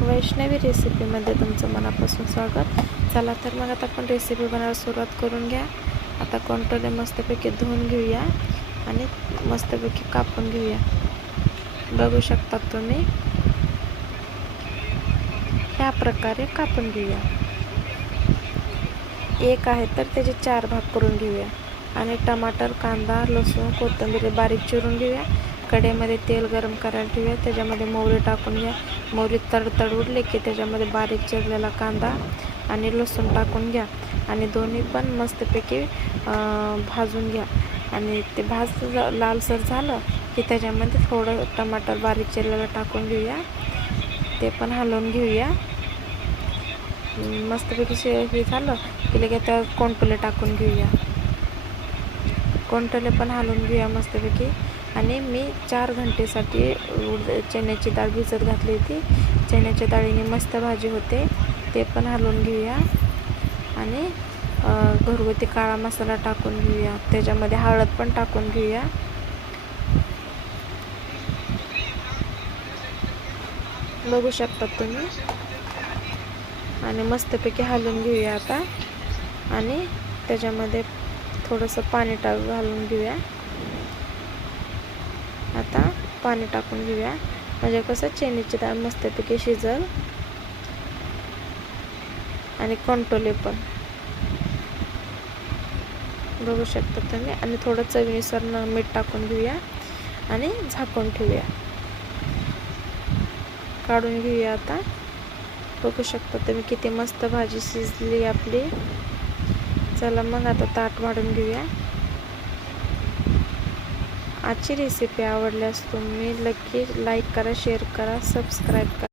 वैष्णवी रेसिपीमध्ये तुमचं मनापासून स्वागत. चला तर मग आता आपण रेसिपी बनवायला सुरुवात करून घ्या. आता कंटोले मस्तपैकी धुवून घेऊया आणि मस्तपैकी कापून घेऊया. बघू शकता तुम्ही, ह्या प्रकारे कापून घेऊया. एक आहे तर त्याचे 4 भाग करून घेऊया. आणि टमाटर, कांदा, लसूण, कोथिंबीर बारीक चिरून घेऊया. कढईमध्ये तेल गरम करायला ठेवूया. त्याच्यामध्ये मोहरी टाकून घ्या. मोहरी तडतड उडली की त्याच्यामध्ये बारीक चिरलेला कांदा आणि लसूण टाकून घ्या आणि दोन्ही पण मस्तपैकी भाजून घ्या. आणि ते लालसर झालं की त्याच्यामध्ये थोडं टमाटर बारीक चिरलेलं टाकून घेऊया. ते पण हलवून घेऊया. मस्तपैकी हे झालं की लगेच त्या कोंटोले टाकून घेऊया. कोंटोले पण हलवून घेऊया मस्तपैकी. आणि मी 4 घंटेसाठी चण्याची डाळ भिजत घातली होती. चण्याच्या डाळीने मस्त भाजी होते. ते पण हलवून घेऊया. आणि घरगुती काळा मसाला टाकून घेऊया. त्याच्यामध्ये हळद पण टाकून घेऊया. बघू शकता तुम्ही. आणि मस्तपैकी हलवून घेऊया आता. आणि त्याच्यामध्ये थोडंसं पाणी घालून घेऊया. आता पाणी टाकून घेऊया म्हणजे कसं चण्याची डाळ मस्तपैकी शिजल. आणि कंटोले पण बघू शकता तुम्ही. आणि थोडं चवीनुसार मीठ टाकून घेऊया आणि झाकून ठेवूया. काढून घेऊया आता. बघू शकता तुम्ही किती मस्त भाजी शिजली आपली. चला मग आता ताट वाढून घेऊया. आजची रेसिपी आवडल्यास तुम्ही नक्की लाईक करा, शेअर करा, सबस्क्राईब करा.